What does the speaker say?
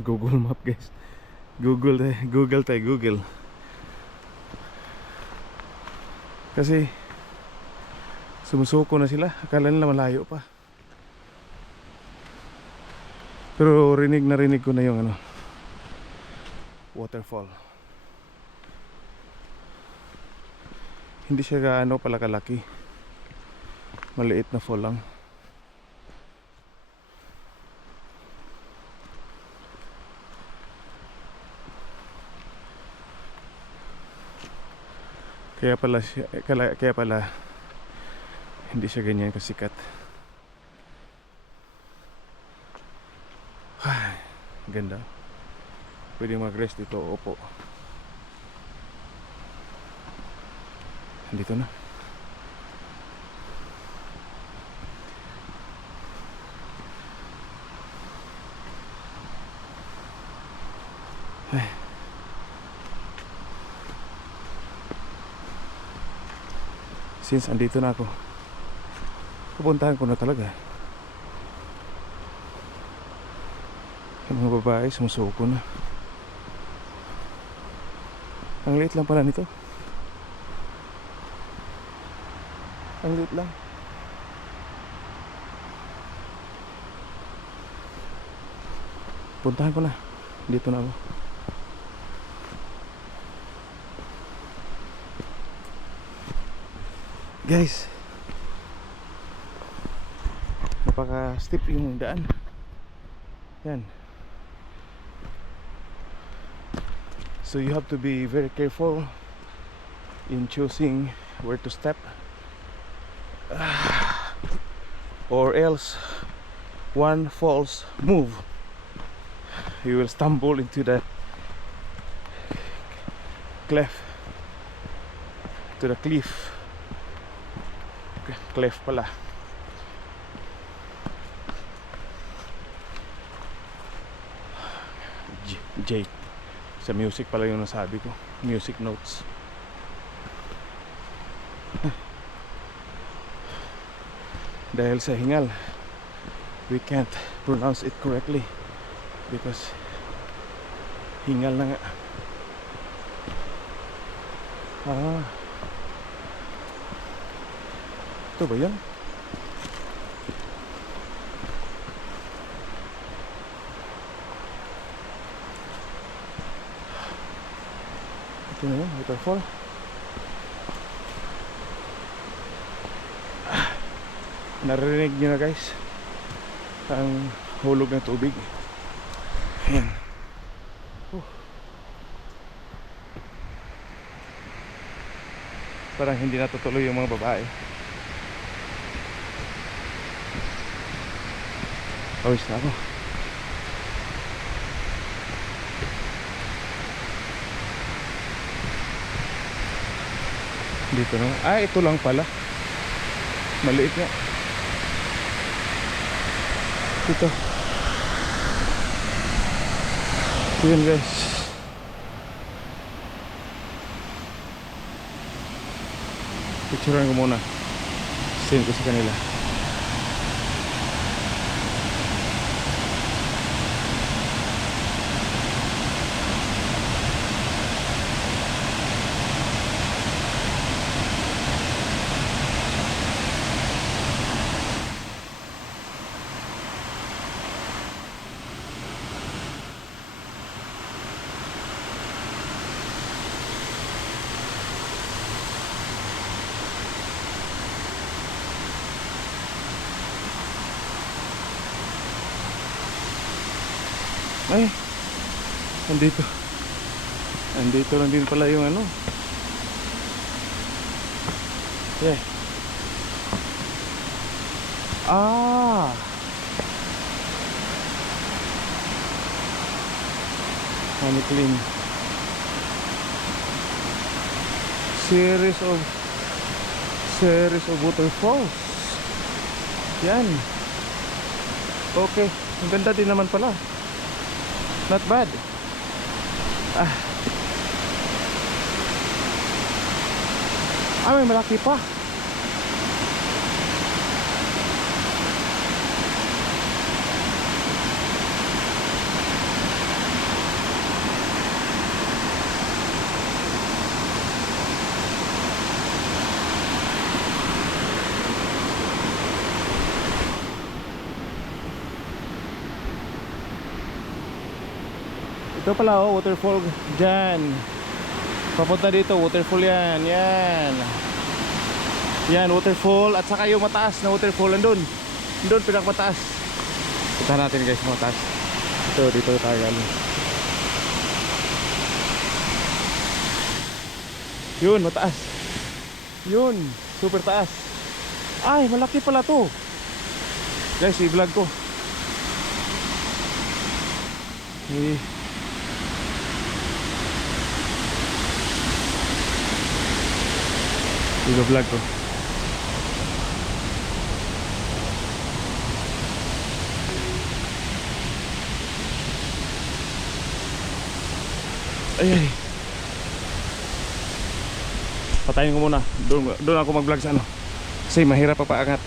Google Map guys. Google tayo, Google tayo, Google. Kasi sumusuko na sila. Akala nila malayo pa. Pero rinig ko na yung ano, waterfall. Hindi siya gaano pala kalaki. Maliit na fall lang. Kaya pala hindi siya ganyan kasikat. Ay, ganda. Pwede mag-rest dito, opo. Dito na. Ay. Since andito na ako, pupuntahan ko na talaga. Yung mga babae sumusuko na. Ang liit lang pala nito. Ang liit lang. Puntahan ko na. Dito na ako. Guys, napaka steep yung daan. Yan. So you have to be very careful in choosing where to step, or else one false move, you will stumble into the cliff, cliff pala. Jake sa music pala yung nasabi ko, music notes. Dahil sa hingal, we can't pronounce it correctly because hingal na nga. Ito ba yun? Ito na yun, waterfall. Narinig nyo na guys ang hulog ng tubig. Ayan. Parang hindi natutuloy yung mga babae. Pawis na ako. Dito na. Ito lang pala. Maliit nga. Ito. Yan guys. Picturean ko muna. Send ko sa kanila. Ay, andito lang din pala yung ano. Yeah. Honey clean. Series of waterfalls. Yan. Okay, ang ganda din naman pala. Not bad. May malaki pa. Ito pala oh, waterfall dyan. Papunta dito, waterfall yan. Yan. Yan, waterfall. At saka yung mataas na waterfall nandun. Nandun, pinakamataas. Punta natin guys, mataas. Ito, dito tayo galing. Yun, mataas. Yun, super taas. Ay, malaki pala to. Guys, i-vlog ko. Okay. I-vlog ko. Ay. Patayin ko muna. Doon ako mag-vlog sa ano. Kasi mahirap pa paangat.